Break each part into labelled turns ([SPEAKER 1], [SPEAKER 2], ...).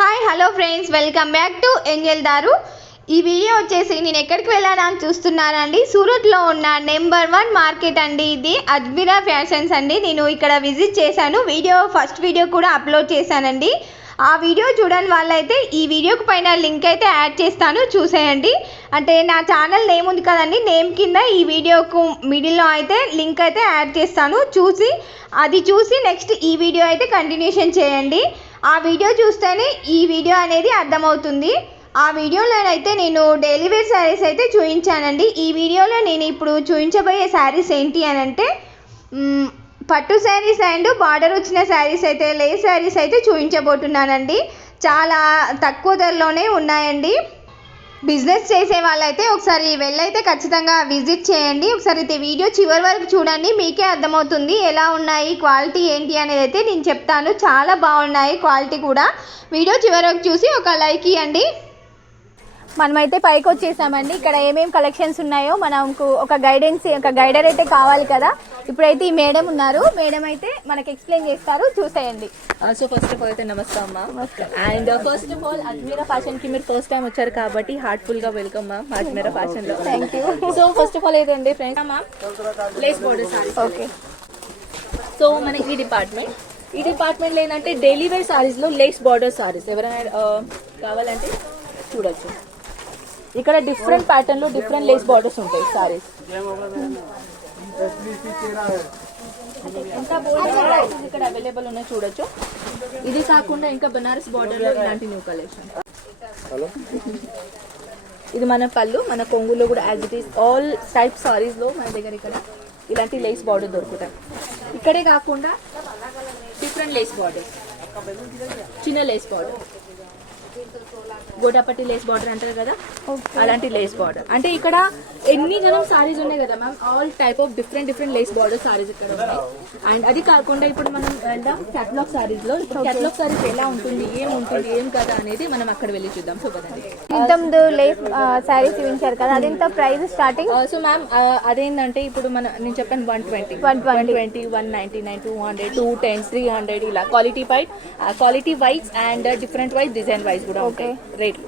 [SPEAKER 1] Hi hello friends welcome back to Angel దారు ఈ video వచ్చేసి నేను ఎక్కడికి వెళ్ళాను అని చూస్తున్నానండి? సూరత్లో ఉన్న నెంబర్ వన్ మార్కెట్ అండి ఇది. అజ్మీరా ఫ్యాషన్స్ అండి. నేను ఇక్కడ విజిట్ చేశాను. వీడియో ఫస్ట్ వీడియో కూడా అప్లోడ్ చేశానండి. ఆ వీడియో చూడని వాళ్ళైతే ఈ వీడియోకి పైన లింక్ అయితే యాడ్ చేస్తాను. చూసేయండి. అంటే నా ఛానల్ నేమ్ ఉంది కదండి. నేమ్ కింద ఈ వీడియోకు మిడిల్లో అయితే లింక్ అయితే యాడ్ చేస్తాను. చూసి అది చూసి నెక్స్ట్ ఈ వీడియో అయితే కంటిన్యూషన్ చేయండి. ఆ వీడియో చూస్తేనే ఈ వీడియో అనేది అర్థమవుతుంది. ఆ వీడియోలోనైతే నేను డైలీ వేర్ శారీస్ అయితే చూపించానండి ఈ వీడియోలో నేను ఇప్పుడు చూపించబోయే శారీస్ ఏంటి అని అంటే పట్టు శారీస్ అండ్ బార్డర్ వచ్చిన శారీస్ అయితే లేస్ శారీస్ అయితే చూపించబోతున్నానండి చాలా తక్కువ ధరలోనే ఉన్నాయండి. బిజినెస్ చేసే వాళ్ళైతే ఒకసారి వెళ్ళైతే ఖచ్చితంగా విజిట్ చేయండి. ఒకసారి అయితే వీడియో చివరి వరకు చూడండి. మీకే అర్థమవుతుంది ఎలా ఉన్నాయి క్వాలిటీ ఏంటి అనేది అయితే నేను చెప్తాను. చాలా బాగున్నాయి క్వాలిటీ కూడా. వీడియో చివరి వరకు చూసి ఒక లైక్ ఇవ్వండి
[SPEAKER 2] మనమైతే పైకి వచ్చేసామండి. ఇక్కడ ఏమేమి కలెక్షన్స్ ఉన్నాయో మనకు ఒక గైడెన్స్ ఒక గైడర్ అయితే కావాలి కదా. ఇప్పుడైతే ఈ మేడం ఉన్నారు. మేడం అయితే మనకి ఎక్స్ప్లెయిన్ చేస్తారు. చూసేయండి.
[SPEAKER 3] సో ఫస్ట్ ఆఫ్ ఆల్ అయితే నమస్కారం ma'am and first of all Ajmeera ఫ్యాషన్కి మీరు ఫస్ట్ టైం వచ్చారు కాబట్టి హార్ట్ఫుల్గా వెల్కమ్ మ్యామ్ అజ్మీరా ఫ్యాషన్లో. Thank you so first of all ఏంటంటే friends ma'am lace border sarees
[SPEAKER 2] okay
[SPEAKER 3] so మన ఈ డిపార్ట్మెంట్ ఈ డిపార్ట్మెంట్లో ఏంటంటే డైలీ వేర్ సారీస్లో లేస్ బార్డర్ సారీస్ ఎవరైనా ఆ, కావాలంటే చూడొచ్చు. ఇక్కడ డిఫరెంట్ ప్యాటర్న్లో డిఫరెంట్ లేస్ బార్డర్స్ ఉంటాయి సారీస్ ఇంకా బోర్డర్ ఇక్కడ అవైలబుల్ ఉన్నాయి చూడొచ్చు. ఇది కాకుండా ఇంకా బనారస్ బార్డర్లో ఇలాంటి న్యూ కలెక్షన్ ఇది మన పళ్ళు మన కొంగులో కూడా as it is all type సారీస్లో మన దగ్గర ఇక్కడ ఇలాంటి లేస్ బార్డర్ దొరుకుతాయి. ఇక్కడే కాకుండా డిఫరెంట్ లేస్ బార్డర్ చిన్న lace border gotapatti lace border అంటారు కదా? అలాంటి లేస్ బార్డర్ అంటే ఇక్కడ ఎన్ని జనం సారీస్ ఉన్నాయి కదా ma'am all type of different different lace border sarees ఇక్కడ ఉన్నాయి. అండ్ అది కాకుండా ఇప్పుడు మనం వెళ్దాం క్యాటలాగ్ సారీస్లో ఇప్పుడు క్యాటలాగ్ సారీస్ ఎలా ఉంటుంది ఏం ఉంటుంది ఏం కదా అనేది మనం అక్కడ వెళ్ళి చూద్దాం. సో కదండి
[SPEAKER 2] లేస్ శారీస్ చూపించారు కదా అది ఎంత ప్రైస్ స్టార్టింగ్
[SPEAKER 3] సో మ్యామ్ అదేంటంటే ఇప్పుడు మన నేను చెప్పాను one twenty
[SPEAKER 2] 120.
[SPEAKER 3] One twenty one ninety nine two hundred two ten three hundred ఇలా quality wise quality wise and different wise design wise కూడా ఉంటాయి. రేట్లు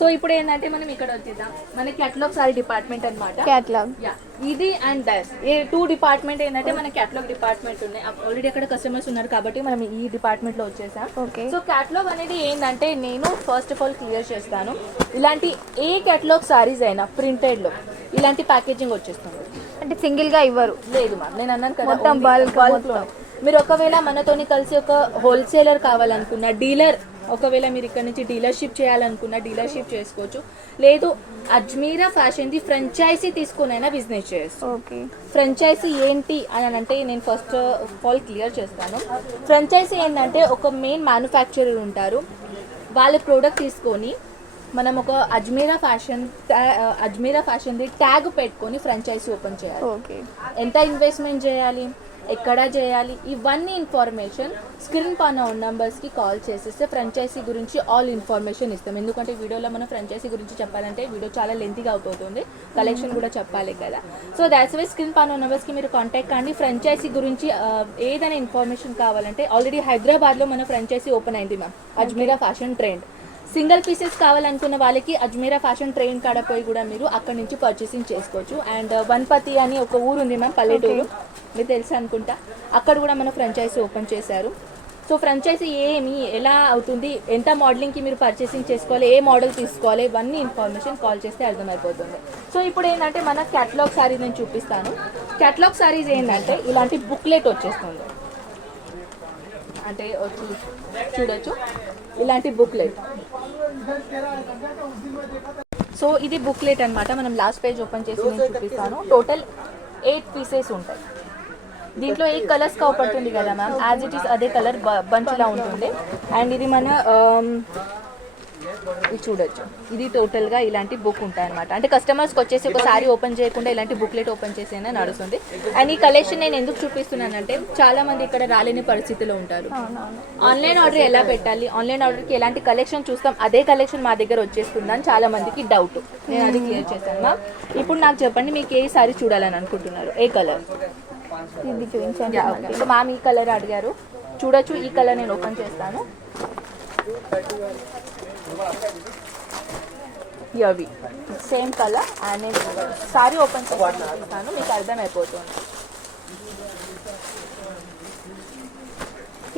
[SPEAKER 3] సో ఇప్పుడు ఏంటంటే మనం ఇక్కడ వచ్చేద్దాం. మన క్యాటలాగ్ సారీ డిపార్ట్మెంట్ అన్నమాట.
[SPEAKER 2] క్యాట్లాగ్
[SPEAKER 3] యా ఇది అండ్ దస్ ఏ టూ డిపార్ట్మెంట్ ఏంటంటే మన క్యాటలాగ్ డిపార్ట్మెంట్ ఉన్నాయి. ఆల్రెడీ అక్కడ కస్టమర్స్ ఉన్నారు కాబట్టి మనం ఈ డిపార్ట్మెంట్లో వచ్చేసాం.
[SPEAKER 2] ఓకే
[SPEAKER 3] సో క్యాటలాగ్ అనేది ఏంటంటే నేను ఫస్ట్ ఆఫ్ ఆల్ క్లియర్ చేస్తాను. ఇలాంటి ఏ క్యాటలాగ్ సారీస్ అయినా ప్రింటెడ్లో ఇలాంటి ప్యాకేజింగ్ వచ్చేస్తుంది.
[SPEAKER 2] అంటే సింగిల్గా ఇవ్వరు.
[SPEAKER 3] లేదు మ్యామ్ నేను అన్నాను కదా
[SPEAKER 2] మొత్తం bulk
[SPEAKER 3] లో. మీరు ఒకవేళ మనతోని కలిసి ఒక హోల్సేలర్ కావాలనుకున్న డీలర్ ఒకవేళ మీరు ఇక్కడ నుంచి డీలర్షిప్ చేయాలనుకున్న డీలర్షిప్ చేసుకోవచ్చు. లేదు అజ్మీరా ఫ్యాషన్ ది ఫ్రాంచైజీ తీసుకునైనా బిజినెస్ చేయొచ్చు ఫ్రాంచైజీ ఏంటి అని అంటే నేను ఫస్ట్ ఆఫ్ ఆల్ క్లియర్ చేస్తాను. ఫ్రాంచైజీ ఏంటంటే ఒక మెయిన్ మ్యానుఫ్యాక్చరర్ ఉంటారు. వాళ్ళ ప్రోడక్ట్ తీసుకొని మనం ఒక అజ్మీరా ఫ్యాషన్ అజ్మీరా ఫ్యాషన్ది ట్యాగ్ పెట్టుకొని ఫ్రాంచైజీ ఓపెన్ చేయాలి.
[SPEAKER 2] ఓకే.
[SPEAKER 3] ఎంత ఇన్వెస్ట్మెంట్ చేయాలి? ఎక్కడ చేయాలి? ఇవన్నీ ఇన్ఫర్మేషన్ స్క్రీన్ పైన ఉన్న నంబర్స్కి కాల్ చేసేస్తే ఫ్రాంచైజీ గురించి ఆల్ ఇన్ఫర్మేషన్ ఇస్తాం. ఎందుకంటే వీడియోలో మనం ఫ్రాంచైజీ గురించి చెప్పాలంటే వీడియో చాలా లెంతీగా అవుతుంది కలెక్షన్ కూడా చెప్పాలి కదా. సో దాట్స్ వై స్క్రీన్ పైన ఉన్న నంబర్స్కి మీరు కాంటాక్ట్ కానీ ఫ్రాంచైజీ గురించి ఏదైనా ఇన్ఫర్మేషన్ కావాలంటే ఆల్రెడీ హైదరాబాద్లో మన ఫ్రాంచైజీ ఓపెన్ అయింది ma'am Ajmera fashion trend single pieces కావాలనుకున్న వాళ్ళకి అజ్మీరా ఫ్యాషన్ ట్రైన్ కాడ పోయి కూడా మీరు అక్కడ నుంచి పర్చేసింగ్ చేసుకోవచ్చు. అండ్ uh, వన్పతి అని ఒక ఊరు ఉంది మ్యామ్ పల్లెటూరు. మీరు తెలుసు అనుకుంటా? అక్కడ కూడా మన ఫ్రాంచైజీ ఓపెన్ చేశారు. సో ఫ్రాంచైజీ ఏమి ఎలా అవుతుంది ఎంత మోడలింగ్కి మీరు పర్చేసింగ్ చేసుకోవాలి ఏ మోడల్ తీసుకోవాలి ఇవన్నీ ఇన్ఫర్మేషన్ కాల్ చేస్తే అర్థమైపోతుంది. సో ఇప్పుడు ఏంటంటే మన క్యాటలాగ్ సారీస్ నేను చూపిస్తాను. క్యాటలాగ్ సారీస్ ఏంటంటే ఇలాంటి బుక్లెట్ వచ్చేస్తుంది. అంటే వచ్చి చూడొచ్చు. ఇలాంటి బుక్లెట్ సో ఇది బుక్లెట్ అన్నమాట. మనం లాస్ట్ పేజ్ ఓపెన్ చేసి నేను చూపిస్తాను. టోటల్ ఎయిట్ పీసెస్ ఉంటాయి. దీంట్లో ఏ కలర్స్ కావపడుతుంది కదా మ్యామ్ యాజ్ ఇట్ ఈస్ అదే కలర్ బంచ్లా ఉంటుంది. అండ్ ఇది మన um, ఇది చూడొచ్చు. ఇది టోటల్గా ఇలాంటి బుక్ ఉంటాయి అనమాట అంటే కస్టమర్స్కి వచ్చేసి ఒక సారీ ఓపెన్ చేయకుండా ఇలాంటి బుక్లెట్ ఓపెన్ చేసేనే నడుస్తుంది అండ్ ఈ కలెక్షన్ నేను ఎందుకు చూపిస్తున్నానంటే చాలా మంది ఇక్కడ రాలేని పరిస్థితిలో ఉంటారు. ఆన్లైన్ ఆర్డర్ ఎలా పెట్టాలి? ఆన్లైన్ ఆర్డర్కి ఎలాంటి కలెక్షన్ చూస్తాం? అదే కలెక్షన్ మా దగ్గర వచ్చేస్తుందని చాలా మందికి డౌట్. నేను అది క్లియర్ చేశాను మ్యామ్. ఇప్పుడు నాకు చెప్పండి మీకు ఏ సారీ చూడాలని అనుకుంటున్నారు? ఏ కలర్?
[SPEAKER 2] ఇది చూపించండి.
[SPEAKER 3] మ్యామ్ ఈ కలర్ అడిగారు. చూడొచ్చు ఈ కలర్ నేను ఓపెన్ చేస్తాను. అవి సేమ్ కలర్ అండ్ నేను సారీ ఓపెన్ చేసి చూపిస్తాను మీకు అర్థమైపోతుంది.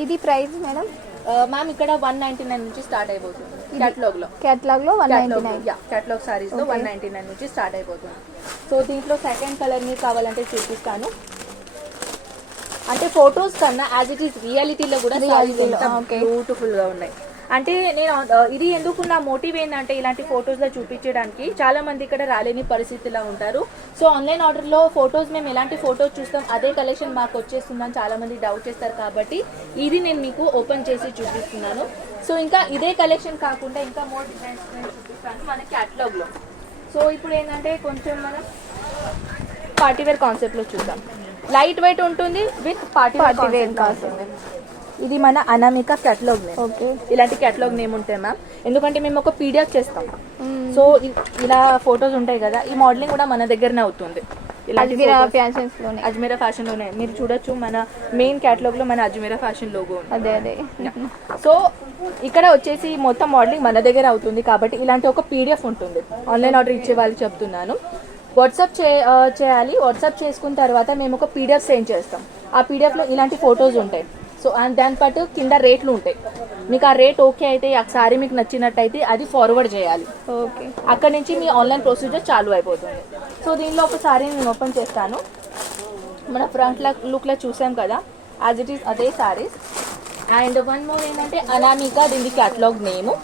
[SPEAKER 2] ఇది ప్రైస్ మేడం?
[SPEAKER 3] మ్యామ్ ఇక్కడ వన్ నైన్టీ నైన్ నుంచి స్టార్ట్ అయిపోతుంది.
[SPEAKER 2] క్యాటలాగ్లో కేటలాగ్లో వన్ నైన్టీ నైన్
[SPEAKER 3] క్యాటలాగ్ సారీస్లో వన్ నైన్టీ నైన్ నుంచి స్టార్ట్ అయిపోతుంది. సో దీంట్లో సెకండ్ కలర్ని కావాలంటే చూపిస్తాను. అంటే ఫొటోస్ కన్నా యాజ్ ఇట్ ఈస్ రియాలిటీలో కూడా. బ్యూటిఫుల్గా ఉన్నాయి. అంటే నేను ఇది ఎందుకు నా మోటివ్ ఏంటంటే ఇలాంటి ఫొటోస్లో చూపించడానికి. చాలా మంది ఇక్కడ రాలేని పరిస్థితిలో ఉంటారు. సో ఆన్లైన్ ఆర్డర్లో ఫొటోస్ మేము ఎలాంటి ఫొటోస్ చూస్తాం అదే కలెక్షన్ మాకు వచ్చేస్తుందని చాలా మంది డౌట్ చేస్తారు కాబట్టి ఇది నేను మీకు ఓపెన్ చేసి చూపిస్తున్నాను. సో ఇంకా ఇదే కలెక్షన్ కాకుండా ఇంకా మోర్ డిజైన్స్ నేను చూపిస్తాను మన క్యాటలాగ్లో. సో ఇప్పుడు ఏంటంటే కొంచెం మనం పార్టీ వేర్ కాన్సెప్ట్లో చూద్దాం. లైట్ వెయిట్ ఉంటుంది with party
[SPEAKER 2] Party wear
[SPEAKER 3] wear concept ఇది మన అనామిక క్యాటలాగ్ నేమ్
[SPEAKER 2] ఓకే
[SPEAKER 3] ఇలాంటి క్యాటలాగ్ నేమ్ ఉంటాయి మ్యామ్ ఎందుకంటే మేము ఒక పీడిఎఫ్ చేస్తాం. సో ఇ- ఇలా ఫొటోస్ ఉంటాయి కదా ఈ మోడలింగ్ కూడా మన దగ్గరనే అవుతుంది. ఇలాంటి
[SPEAKER 2] అజ్మీరా
[SPEAKER 3] photos-
[SPEAKER 2] ఫ్యాషన్స్లోనే.
[SPEAKER 3] అజ్మీరా ఫ్యాషన్లోనే. మీరు చూడొచ్చు మన మెయిన్ క్యాటలాగ్లో మన అజ్మీరా ఫ్యాషన్ లోగో
[SPEAKER 2] అదే అదే.
[SPEAKER 3] సో ఇక్కడ వచ్చేసి మొత్తం మోడలింగ్ మన దగ్గర అవుతుంది కాబట్టి ఇలాంటి ఒక పీడిఎఫ్ ఉంటుంది. ఆన్లైన్ ఆర్డర్ ఇచ్చే వాళ్ళు చెప్తున్నాను. వాట్సాప్ చే చేయాలి. వాట్సాప్ చేసుకున్న తర్వాత మేము ఒక పీడిఎఫ్ సెండ్ చేస్తాం. ఆ పీడిఎఫ్లో ఇలాంటి ఫొటోస్ ఉంటాయి. సో అండ్ దాని పాటు కింద రేట్లు ఉంటాయి. మీకు ఆ రేట్ ఓకే అయితే ఆ సారీ మీకు నచ్చినట్టయితే అది ఫార్వర్డ్ చేయాలి.
[SPEAKER 2] ఓకే.
[SPEAKER 3] అక్కడ నుంచి మీ ఆన్లైన్ ప్రొసీజర్ చాలు అయిపోతుంది. సో దీనిలో ఒక సారీ నేను ఓపెన్ చేస్తాను. మన ఫ్రంట్ లుక్లో చూసాం కదా యాజ్ ఇట్ ఈస్ అదే సారీస్ అండ్ వన్ మోర్ ఏంటంటే అనామిక దీని క్యాటలాగ్ నేము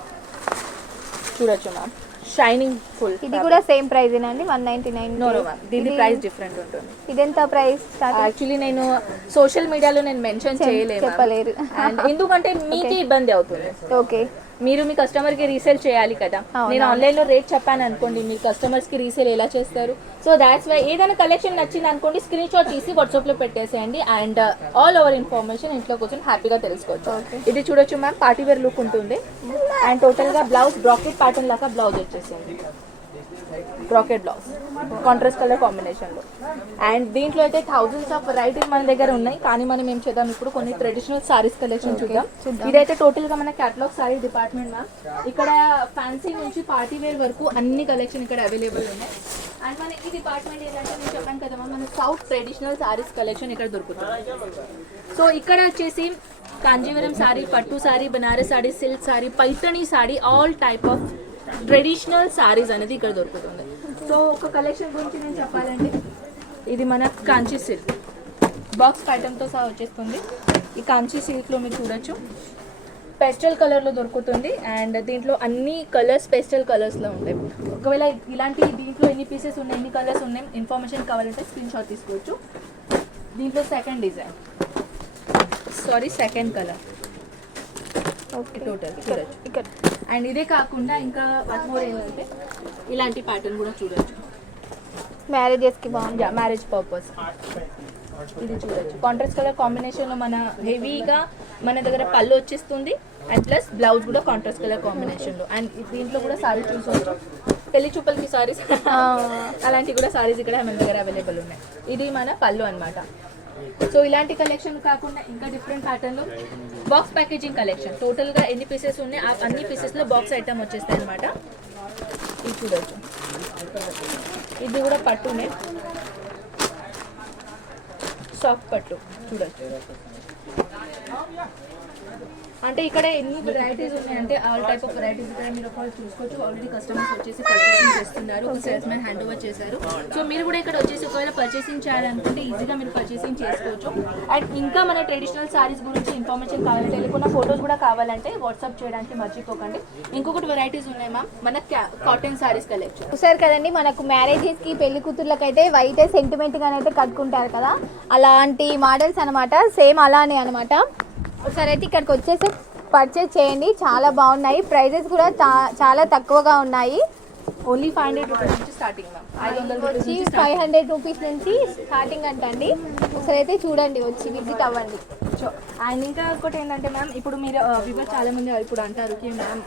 [SPEAKER 3] చూడొచ్చు మ్యామ్ షైనింగ్ ఫుల్
[SPEAKER 2] ఇది కూడా సేమ్ ప్రైస్ అండి? One ninety nine
[SPEAKER 3] no no ma'am దీని ప్రైస్ డిఫరెంట్ ఉంటుంది.
[SPEAKER 2] ఇదెంత ప్రైస్
[SPEAKER 3] యాక్చువల్లీ నేను సోషల్ మీడియాలో నేను మెన్షన్ చేయలేము
[SPEAKER 2] చెప్పలేరు.
[SPEAKER 3] ఎందుకంటే మీకే ఇబ్బంది అవుతుంది.
[SPEAKER 2] ఓకే
[SPEAKER 3] మీరు మీ కస్టమర్కి రీసేల్ చేయాలి కదా. నేను ఆన్లైన్లో రేట్ చెప్పాను అనుకోండి మీ కస్టమర్స్కి రీసేల్ ఎలా చేస్తారు? సో దాట్స్ వై ఏదైనా కలెక్షన్ నచ్చింది అనుకోండి స్క్రీన్ షాట్ తీసి వాట్సాప్లో పెట్టేసేయండి అండ్ ఆల్ ఓవర్ ఇన్ఫర్మేషన్ ఇంట్లో కూర్చొని హ్యాపీగా తెలుసుకోవచ్చు. ఇది చూడొచ్చు మ్యామ్ పార్టీ వేర్ లుక్ ఉంటుంది. అండ్ టోటల్గా బ్లౌజ్ బ్రాకెట్ ప్యాటర్న్ లాగా బ్లౌజ్ వచ్చేసింది. బ్రాకెట్ బ్లౌజ్ కాంట్రాస్ట్ కలర్ కాంబినేషన్లో. అండ్ దీంట్లో అయితే థౌజండ్స్ ఆఫ్ వెరైటీస్ మన దగ్గర ఉన్నాయి. కానీ మనం ఏం చేద్దాం? ఇప్పుడు కొన్ని ట్రెడిషనల్ సారీస్ కలెక్షన్ చూద్దాం. ఇదైతే టోటల్గా మన కేటలాగ్ సారీ డిపార్ట్మెంట్ మ్యామ్ ఇక్కడ ఫ్యాన్సీ నుంచి పార్టీ వేర్ వరకు అన్ని కలెక్షన్ ఇక్కడ అవైలబుల్ ఉన్నాయి. అండ్ మన ఈ డిపార్ట్మెంట్ ఏంటంటే నేను చెప్పాను కదా మన సౌత్ ట్రెడిషనల్ సారీస్ కలెక్షన్ ఇక్కడ దొరుకుతుంది. సో ఇక్కడ వచ్చేసి కాంజీవరం సారీ పట్టు saree Banaras saree silk saree Paithani saree all type of traditional sarees అనేది ఇక్కడ దొరుకుతుంది. సో ఒక కలెక్షన్ గురించి నేను చెప్పాలంటే ఇది మన కాంచీ సిల్క్. బాక్స్ ప్యాటర్న్తో సహా వచ్చేస్తుంది. ఈ కాంచీ సిల్క్లో మీరు చూడొచ్చు. పెస్టల్ కలర్లో దొరుకుతుంది అండ్ దీంట్లో అన్ని కలర్స్ పెస్టల్ కలర్స్లో ఉంటాయి. ఒకవేళ ఇలాంటి దీంట్లో ఎన్ని పీసెస్ ఉన్నాయి ఎన్ని కలర్స్ ఉన్నాయి ఇన్ఫర్మేషన్ కావాలంటే స్క్రీన్ షాట్ తీసుకోవచ్చు. దీంట్లో second design saree second colour
[SPEAKER 2] okay
[SPEAKER 3] total చూడొచ్చు.
[SPEAKER 2] ఇక్కడ.
[SPEAKER 3] అండ్ ఇదే కాకుండా ఇంకా వన్ మోర్ ఏంటంటే ఇలాంటి ప్యాటర్న్ కూడా చూడొచ్చు.
[SPEAKER 2] మ్యారేజెస్కి బాగుంది.
[SPEAKER 3] మ్యారేజ్ పర్పస్ ఇది చూడొచ్చు. కాంట్రాస్ట్ కలర్ కాంబినేషన్లో మన హెవీగా మన దగ్గర పళ్ళు వచ్చేస్తుంది అండ్ ప్లస్ బ్లౌజ్ కూడా కాంట్రాస్ట్ కలర్ కాంబినేషన్లో అండ్ దీంట్లో కూడా సారీ చూసుకోవచ్చు పెళ్ళి చూపలకి సారీస్ అలాంటి కూడా సారీస్ ఇక్కడ మన దగ్గర అవైలబుల్ ఉన్నాయి. ఇది మన పళ్ళు అన్నమాట. సో ఇలాంటి కలెక్షన్ కాకుండా ఇంకా డిఫరెంట్ ప్యాటర్న్లో బాక్స్ ప్యాకేజింగ్ కలెక్షన్ టోటల్గా ఎన్ని పీసెస్ ఉన్నాయి? ఆ అన్ని పీసెస్లో బాక్స్ ఐటమ్ వచ్చేస్తాయి అనమాట ఇది చూడొచ్చు. ఇది కూడా పట్టునే. సాఫ్ట్ పట్టు. చూడొచ్చు. అంటే ఇక్కడ ఎన్ని వెరైటీస్ ఉన్నాయంటే ఆల్ టైప్ ఆఫ్ వెరైటీస్ ఇక్కడ మీరు ఒకవేళ చూసుకోవచ్చు. ఆల్రెడీ కస్టమర్స్ వచ్చేసి పర్చేసింగ్ చేస్తున్నారు. ఒక సేల్స్ మ్యాన్ హ్యాండ్ ఓవర్ చేశారు. సో మీరు కూడా ఇక్కడ వచ్చేసి ఒకవేళ పర్చేసింగ్ చేయాలనుకుంటే ఈజీగా మీరు పర్చేసింగ్ చేసుకోవచ్చు. అండ్ ఇంకా మన ట్రెడిషనల్ సారీస్ గురించి ఇన్ఫర్మేషన్ కావాలంటే లేకుండా ఫొటోస్ కూడా కావాలంటే వాట్సాప్ చేయడానికి మర్చిపోకండి. ఇంకొకటి వెరైటీస్ ఉన్నాయి మ్యామ్ మన కాటన్ సారీస్ కలెక్షన్
[SPEAKER 2] చూసారు కదండి మనకు మ్యారేజెస్కి పెళ్ళి కూతుర్లకు అయితే వైట్ సెంటిమెంట్ గానే అయితే కట్టుకుంటారు కదా. అలాంటి మోడల్స్ అనమాట సేమ్ అలానే అనమాట ఒకసారి అయితే ఇక్కడికి వచ్చేసి పర్చేస్ చేయండి. చాలా బాగున్నాయి. ప్రైజెస్ కూడా చాలా తక్కువగా ఉన్నాయి.
[SPEAKER 3] ఓన్లీ ఫైవ్ హండ్రెడ్ రూపీస్ నుంచి స్టార్టింగ్ మ్యామ్. ఐదు వందల రూపీస్
[SPEAKER 2] వచ్చి ఫైవ్ హండ్రెడ్ రూపీస్ నుంచి స్టార్టింగ్ అంటండి. ఒకసారి అయితే చూడండి వచ్చి విజిట్ అవ్వండి.
[SPEAKER 3] అండ్ ఇంకా ఒకటి ఏంటంటే మ్యామ్ ఇప్పుడు మీరు వివో చాలా మంది ఇప్పుడు అంటారు కి మ్యామ్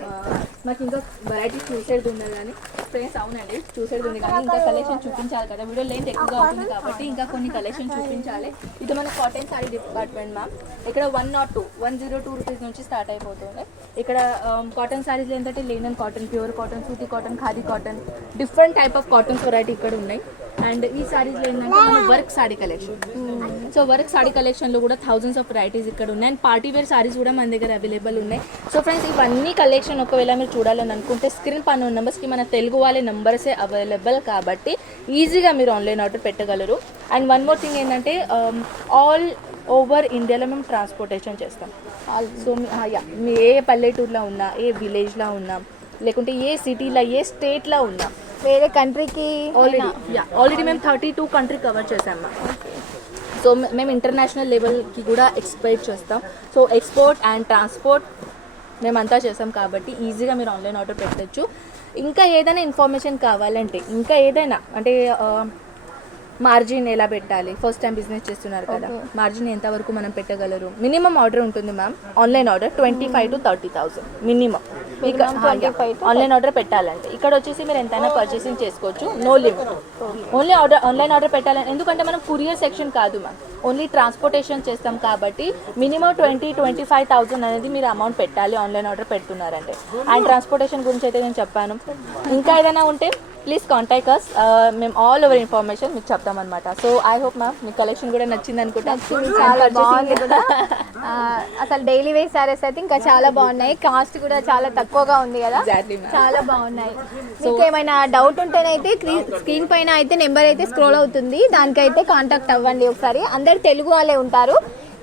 [SPEAKER 3] మాకు ఇంకా వెరైటీస్ చూసేది ఉన్నది కానీ ఫ్రెండ్స్ అవునండి చూసేది ఉంది కానీ ఇంకా కలెక్షన్ చూపించాలి కదా. వీడియో లెంత్ ఎక్కువగా అవుతుంది కాబట్టి ఇంకా కొన్ని కలెక్షన్ చూపించాలి. ఇది మన కాటన్ సారీ డిపార్ట్మెంట్ మ్యామ్. ఇక్కడ one not two one zero two rupees నుంచి స్టార్ట్ అయిపోతుంది. ఇక్కడ కాటన్ సారీస్ ఏంటంటే linen cotton pure cotton సూతి cotton khadi cotton different type of cottons variety ఇక్కడ ఉన్నాయి. అండ్ ఈ సారీస్ ఏంటంటే మన work saree collection so work saree కలెక్షన్లో కూడా థౌజండ్స్ ఆఫ్ వెరైటీస్ ఇక్కడ ఉన్నాయి. అండ్ పార్టీ వేర్ సారీస్ కూడా మన దగ్గర అవైలబుల్ ఉన్నాయి. సో ఫ్రెండ్స్ ఇవన్నీ కలెక్షన్ ఒకవేళ మీరు చూడాలని అనుకుంటే స్క్రీన్ పన్ను నెంబర్స్కి మన తెలుగు వాళ్ళ నెంబర్సే అవైలబుల్ కాబట్టి ఈజీగా మీరు ఆన్లైన్ ఆర్డర్ పెట్టగలరు. అండ్ వన్ మోర్ థింగ్ ఏంటంటే ఆల్ ఓవర్ ఇండియాలో మేము ట్రాన్స్పోర్టేషన్ చేస్తాం. సో మీ ah, యా మీ ఏ పల్లెటూరులో ఉన్నా ఏ విలేజ్లో ఉన్నా లేకుంటే ఏ సిటీలో ఏ స్టేట్లో ఉన్నా.
[SPEAKER 2] వేరే కంట్రీకి
[SPEAKER 3] ఆల్రెడీ యా ఆల్రెడీ మేము థర్టీ టూ కంట్రీ కవర్ చేసాం మ్యామ్ సో మేము ఇంటర్నేషనల్ లెవెల్కి కూడా ఎక్స్పెక్ట్ చేస్తాం. సో ఎక్స్పోర్ట్ అండ్ ట్రాన్స్పోర్ట్ మేమంతా చేసాం కాబట్టి ఈజీగా మీరు ఆన్లైన్ ఆర్డర్ పెట్టచ్చు. ఇంకా ఏదైనా ఇన్ఫర్మేషన్ కావాలంటే ఇంకా ఏదైనా అంటే మార్జిన్ ఎలా పెట్టాలి? ఫస్ట్ టైం బిజినెస్ చేస్తున్నారు కదా. మార్జిన్ ఎంతవరకు మనం పెట్టగలరు? మినిమం ఆర్డర్ ఉంటుంది ma'am online order twenty five to thirty thousand minimum online order పెట్టాలంటే ఇక్కడ వచ్చేసి మీరు ఎంతైనా పర్చేసింగ్ చేసుకోవచ్చు. No limit only order online order పెట్టాలని. ఎందుకంటే మనం కురియర్ సెక్షన్ కాదు మ్యామ్ ఓన్లీ ట్రాన్స్పోర్టేషన్ చేస్తాం కాబట్టి minimum twenty twenty five thousand అనేది మీరు అమౌంట్ పెట్టాలి. ఆన్లైన్ ఆర్డర్ పెడుతున్నారంటే. అండ్ ట్రాన్స్పోర్టేషన్ గురించి అయితే నేను చెప్పాను. ఇంకా ఏదైనా ఉంటే ప్లీజ్ కాంటాక్ట్ అస్ మేము ఆల్ ఓవర్ ఇన్ఫర్మేషన్ మీకు చెప్తామన్నమాట సో ఐ హోప్ మ్యామ్ మీ కలెక్షన్ కూడా నచ్చింది అనుకుంటా.
[SPEAKER 2] చాలా బాగుంది కూడా. ఆ, అసలు డైలీ వేర్ సారీస్ అయితే ఇంకా చాలా బాగున్నాయి. కాస్ట్ కూడా చాలా తక్కువగా ఉంది కదా. చాలా బాగున్నాయి. మీకు ఏమైనా డౌట్ ఉంటేనైతే స్క్రీన్ పైన అయితే నెంబర్ అయితే స్క్రోల్ అవుతుంది. దానికైతే కాంటాక్ట్ అవ్వండి ఒకసారి. అందరు తెలుగు వాళ్ళే ఉంటారు.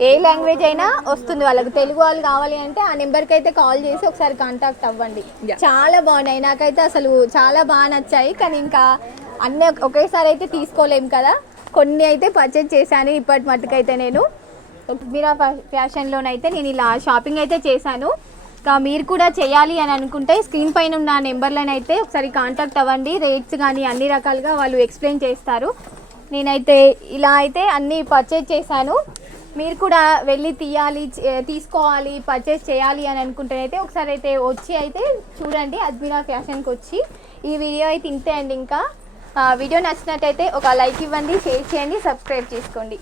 [SPEAKER 2] ఏ లాంగ్వేజ్ అయినా వస్తుంది. వాళ్ళకి తెలుగు వాళ్ళు కావాలి అంటే ఆ నెంబర్కి అయితే కాల్ చేసి ఒకసారి కాంటాక్ట్ అవ్వండి. చాలా బాగున్నాయి. నాకైతే అసలు చాలా బాగా నచ్చాయి. కానీ ఇంకా అన్నీ ఒకేసారి అయితే తీసుకోలేం కదా. కొన్ని అయితే పర్చేజ్ చేశాను. ఇప్పటి మట్టుకైతే నేను. మీరా ఫ్యాషన్లోనైతే నేను ఇలా షాపింగ్ అయితే చేశాను. ఇంకా మీరు కూడా చేయాలి అని అనుకుంటే స్క్రీన్ పైన ఉన్న నెంబర్లను అయితే ఒకసారి కాంటాక్ట్ అవ్వండి. రేట్స్ కానీ అన్ని రకాలుగా వాళ్ళు ఎక్స్ప్లెయిన్ చేస్తారు. నేనైతే ఇలా అయితే అన్నీ పర్చేజ్ చేశాను. మీరు కూడా వెళ్ళి తీయాలి తీసుకోవాలి పర్చేస్ చేయాలి అని అనుకుంటేనైతే ఒకసారి అయితే వచ్చి అయితే చూడండి అజ్మీరా ఫ్యాషన్కి వచ్చి. ఈ వీడియో అయితే ఇంతే అండి ఇంకా. వీడియో నచ్చినట్టయితే ఒక లైక్ ఇవ్వండి షేర్ చేయండి సబ్స్క్రైబ్ చేసుకోండి.